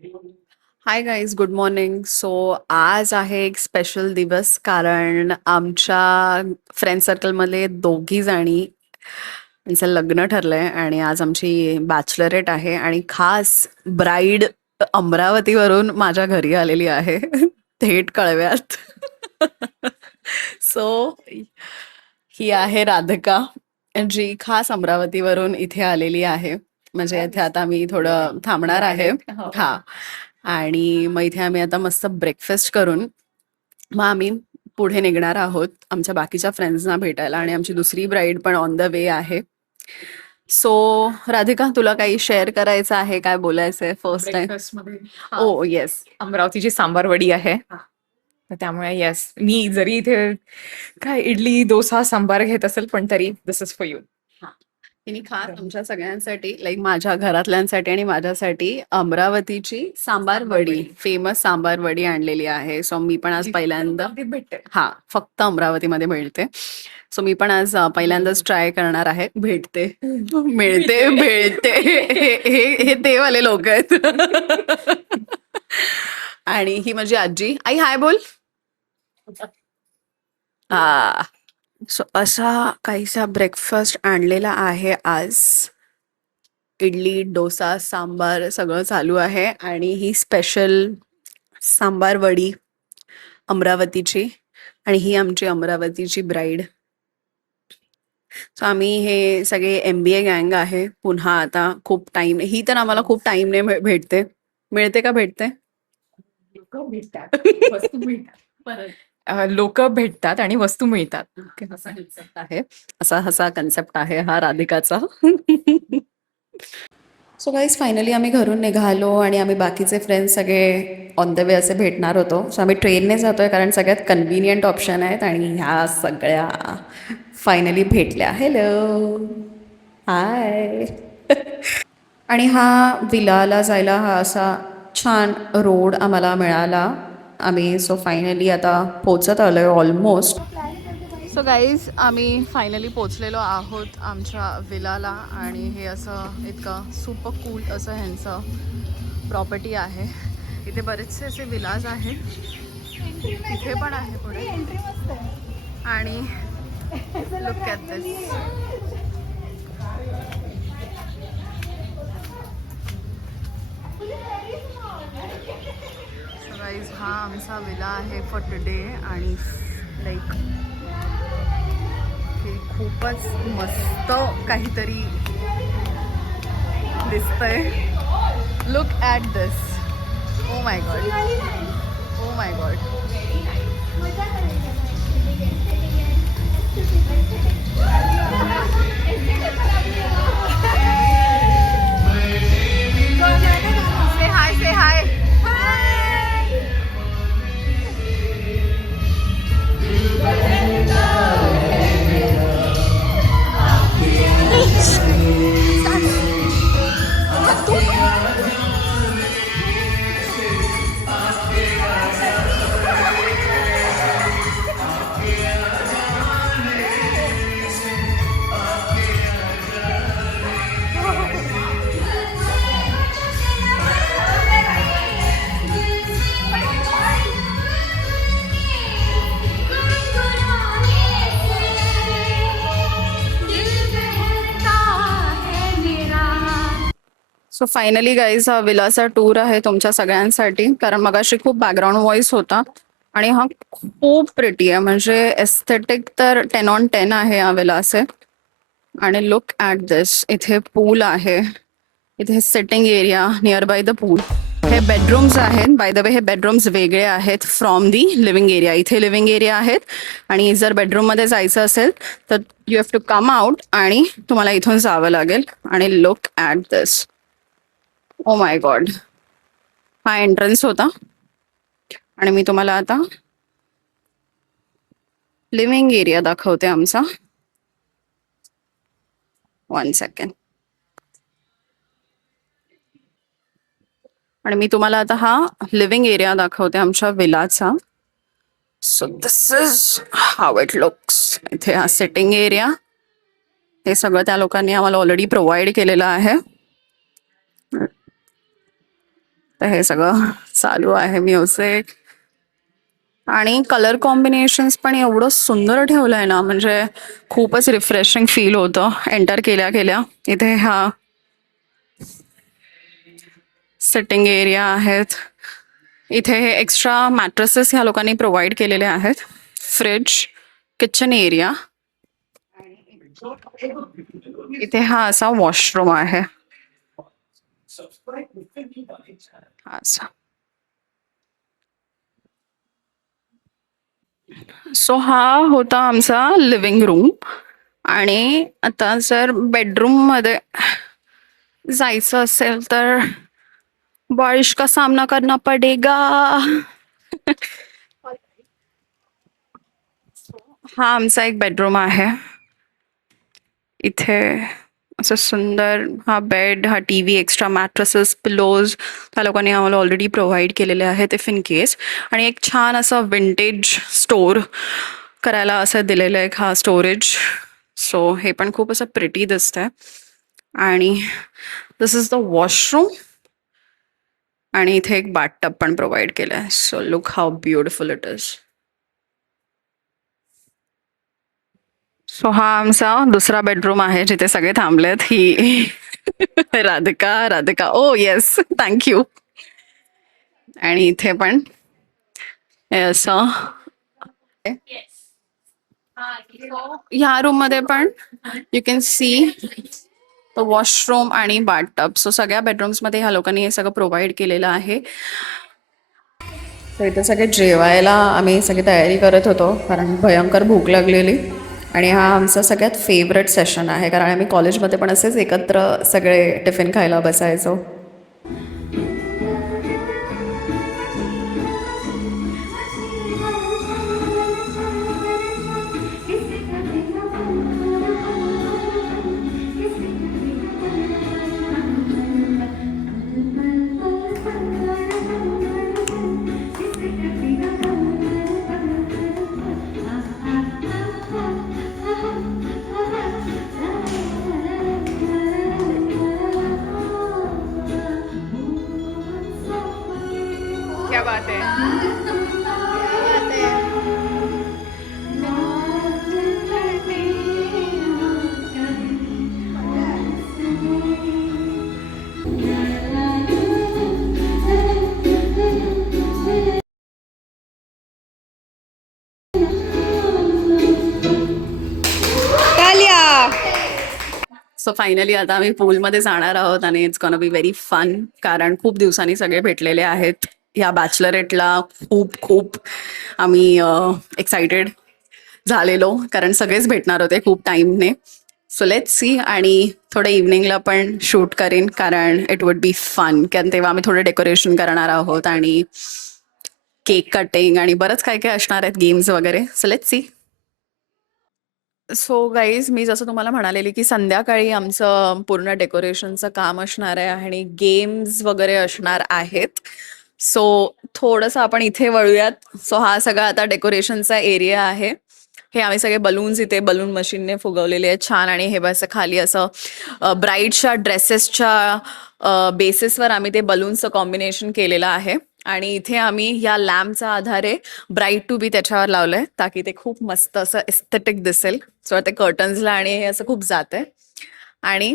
Hi guys, good morning. So आज आहे एक स्पेशल दिवस, कारण आमच्या फ्रेंड सर्कलमध्ये दोघी जणी यांचं लग्न ठरलंय आणि आज आमची बॅचलरेट आहे आणि खास ब्राईड अमरावतीवरून माझ्या घरी आलेली आहे. थेट कळव्यात. सो ही आहे राधिका, जी खास अमरावतीवरून इथे आलेली आहे. म्हणजे इथे आता मी थोडं थांबणार आहे. हा. आणि मग इथे आम्ही आता मस्त ब्रेकफास्ट करून मग आम्ही पुढे निघणार आहोत आमच्या बाकीच्या फ्रेंड्सना भेटायला, आणि आमची दुसरी ब्राईड पण ऑन द वे आहे. सो राधिका, तुला काही शेअर करायचं आहे, काय बोलायचं आहे फर्स्ट टाइम? ब्रेकफास्ट मध्ये ओ येस. अमरावतीची सांबार वडी आहे. तर त्यामुळे येस, मी जरी इथे काय इडली डोसा सांबार घेत असेल पण तरी दिस इज फॉर यू. तिने खास आमच्या सगळ्यांसाठी, लाईक माझ्या घरातल्यांसाठी आणि माझ्यासाठी, अमरावतीची सांबार वडी, फेमस सांबार वडी आणलेली आहे. सो मी पण आज पहिल्यांदा, भेटते. हा, फक्त अमरावतीमध्ये मिळते. सो मी पण आज पहिल्यांदाच ट्राय करणार आहे. भेटते, मिळते, मिळते, हे ते वाले लोक आहेत. आणि ही माझी आजी. आई हाय बोल. हा. सो असा काहीसा ब्रेकफास्ट आणलेला आहे आज. इडली, डोसा, सांबार सगळं चालू आहे, आणि ही स्पेशल सांबार वडी अमरावतीची, आणि ही आमची अमरावतीची ब्राईड. सो आम्ही हे सगळे MBA गँग आहे. पुन्हा आता खूप टाइम, ही तर आम्हाला खूप टाइमने भेटते. मिळते का भेटते? लोक भेटतात, वस्तू मिळतात. लोक भेटतात आणि वस्तू मिळतात. असा कन्सेप्ट आहे, असा कन्सेप्ट आहे हा राधिकाचा. सो गाईज, फायनली आम्ही घरून निघालो आणि आम्ही बाकीचे फ्रेंड्स सगळे ऑन द वे असे भेटणार होतो. सो आम्ही ट्रेनने जातो आहे, कारण सगळ्यात कन्व्हिनियंट ऑप्शन आहेत, आणि ह्या सगळ्या फायनली भेटल्या. हॅलो, हाय. आणि हा विलाला जायला हा असा छान रोड आम्हाला मिळाला. आम्ही सो फायनली आता पोचत आलो आहे ऑलमोस्ट. सो गाईज, आम्ही फायनली पोचलेलो आहोत आमच्या विलाला, आणि हे असं इतकं सुपर कूल असं ह्यांचं प्रॉपर्टी आहे. इथे बरेचसे असे विलाज आहेत, इथे पण आहे पुढे. आणि look at this. So guys, हा आमचा विला आहे फॉर टुडे, आणि लाईक हे खूपच मस्त काहीतरी दिसतंय. Look at this. Oh my God, O my God. Say high, say high. So finally guys, हा विलाचा टूर आहे तुमच्या सगळ्यांसाठी, कारण मगाशी खूप बॅकग्राऊंड व्हॉइस होता. आणि हा खूप प्रिटी आहे, म्हणजे एस्थेटिक तर 10 on 10 आहे या विलाचे. आणि लुक ॲट दिस. इथे पूल आहे, इथे sitting area near by the pool. हे बेडरूम्स आहेत. बाय द वे, हे बेडरूम्स वेगळे आहेत फ्रॉम दी लिव्हिंग एरिया. इथे लिव्हिंग एरिया आहेत, आणि जर बेडरूममध्ये जायचं असेल तर you have to come out, आणि तुम्हाला इथून जावं लागेल. आणि look at this. Oh my god. हा एंट्रन्स होता, आणि मी तुम्हाला आता लिव्हिंग एरिया दाखवते आमचा. 1 सेकंड. आणि मी तुम्हाला आता हा लिव्हिंग एरिया दाखवते आमच्या विलाचा. So this is how it looks. इथे हा सिटिंग एरिया, हे सगळं त्या लोकांनी आम्हाला ऑलरेडी प्रोव्हाइड केलेलं आहे. तर हे सगळं चालू आहे म्युझिक. आणि कलर कॉम्बिनेशन्स पण एवढं सुंदर ठेवलं आहे ना, म्हणजे खूपच रिफ्रेशिंग फील होतं एंटर केल्या केल्या. इथे हा सिटिंग एरिया आहेत. इथे हे एक्स्ट्रा मॅट्रेसेस ह्या लोकांनी प्रोव्हाइड केलेले आहेत. Fridge, kitchen area. इथे हा असा वॉशरूम आहे. हा असा. सो हा होता आमचा लिव्हिंग रूम. आणि आता जर बेडरूम मध्ये जायचं असेल तर बारिश का सामना करना पडेगा. हा आमचा एक बेडरूम आहे. इथे असं सुंदर हा बेड, हा टीव्ही, एक्स्ट्रा मॅट्रेसेस, पिलोज त्या लोकांनी आम्हाला ऑलरेडी प्रोव्हाइड केलेले आहेत इफ इन केस. आणि एक छान असं विंटेज स्टोर करायला असं दिलेलं आहे हा स्टोरेज. सो हे पण खूप असं प्रिटी दिसतंय. आणि दिस इज द वॉशरूम. आणि इथे एक बाथटब पण प्रोव्हाइड केलं आहे. So look how beautiful it is. So हा आमचा दुसरा बेडरूम आहे जिथे सगळे थांबलेत. ही राधिका, राधिका, ओ येस, थँक्यू. आणि इथे पण हे असं ह्या रूम मध्ये पण यू कॅन सी वॉशरूम आणि बाथटब. सो सगळ्या बेडरूम्स मध्ये ह्या लोकांनी हे सगळं प्रोव्हाइड केलेलं आहे. सो इथे सगळे जेवायला आम्ही सगळी तयारी करत होतो कारण भयंकर भूक लागलेली. आणि हा आमचा सगळ्यात फेवरेट सेशन आहे कारण आम्ही कॉलेजमध्ये पण असेच एकत्र सगळे टिफिन खायला बसायचो. क्या बात है. सो फायनली आता आम्ही पूलमध्ये जाणार आहोत आणि it's gonna be very fun कारण खूप दिवसांनी सगळे भेटलेले आहेत. ह्या बॅचलरेटला खूप खूप आम्ही एक्सायटेड झालेलो कारण सगळेच भेटणार होते खूप टाईमने. So let's C. आणि थोडं इव्हनिंगला पण शूट करीन कारण इट वुड बी फन कारण तेव्हा आम्ही थोडं डेकोरेशन करणार आहोत आणि केक कटिंग आणि बरंच काय काय असणार आहेत, गेम्स वगैरे. So let's see. So guys, मी जसं तुम्हाला म्हणालेली की संध्याकाळी आमचं पूर्ण डेकोरेशनचं काम असणार आहे आणि गेम्स वगैरे असणार आहेत. सो थोडंसं आपण इथे वळूयात. सो हा सगळा आता डेकोरेशनचा एरिया आहे. हे आम्ही सगळे बलून्स इथे बलून मशीनने फुगवलेले आहेत छान. आणि हे बस खाली असं ब्राईडच्या ड्रेसेसच्या बेसिसवर आम्ही ते बलून्सचं कॉम्बिनेशन केलेलं आहे. आणि इथे आम्ही या लॅम्पच्या आधारे ब्राईट टू बी त्याच्यावर लावलंय ताकी ते खूप मस्त असं एस्थेटिक दिसेल. सो ते कर्टन्सला आणि हे असं खूप जात आहे. आणि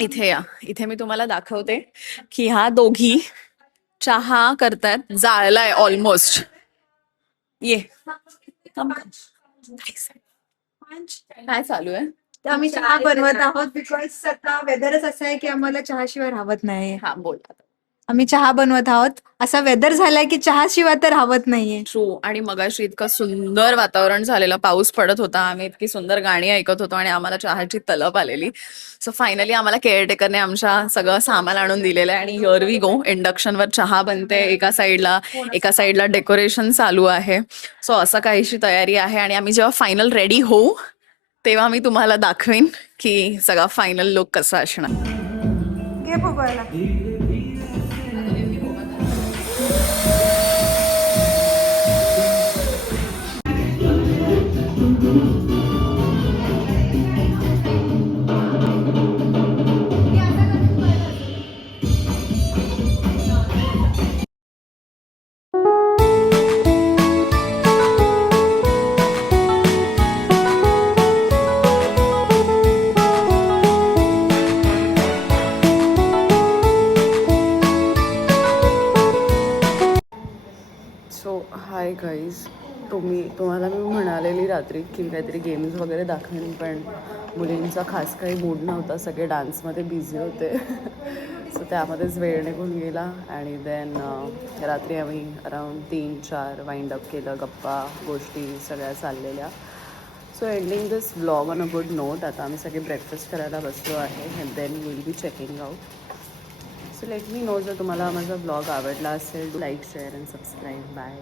इथे या, इथे मी तुम्हाला दाखवते की ह्या दोघी चहा करतायत. जाळलाय ऑलमोस्ट. ये come on. काय चालू आहे? तर आम्ही चहा बनवत आहोत बिकॉज आता वेदरच असं आहे की आम्हाला चहाशिवाय राहत नाही. हा बोला. आम्ही चहा बनवत आहोत. असा वेदर झालाय की चहाशिवाय तर राहत नाहीये. ट्रू. आणि मगाशी इतकं सुंदर वातावरण झालेलं, पाऊस पडत होता, आम्ही इतकी सुंदर गाणी ऐकत होतो आणि आम्हाला चहाची तलप आलेली. सो फायनली आम्हाला केअरटेकरने आमच्या सगळं सामान आणून दिलेलं आहे आणि हिअर वी गो. इंडक्शनवर चहा बनते एका साईडला डेकोरेशन चालू आहे. सो असं काहीशी तयारी आहे. आणि आम्ही जेव्हा फायनल रेडी होऊ तेव्हा मी तुम्हाला दाखवेन की सगळा फायनल लुक कसा असणार. घे फुगवायला. हाय गाईज, तुम्हाला मी म्हणालेली रात्री की मी काहीतरी गेम्स वगैरे दाखवेन, पण मुलींचा खास काही मूड नव्हता, सगळे डान्समध्ये बिझी होते. सो त्यामध्येच वेळ निघून गेला आणि देन रात्री आम्ही अराऊंड 3-4 वाइंड अप केलं, गप्पा गोष्टी सगळ्या चाललेल्या. So ending this vlog on a good note. आता आम्ही सगळे ब्रेकफास्ट करायला बसलो आहे and then will be checking out. So let me know जर तुम्हाला माझा ब्लॉग आवडला असेल, like share and subscribe. Bye.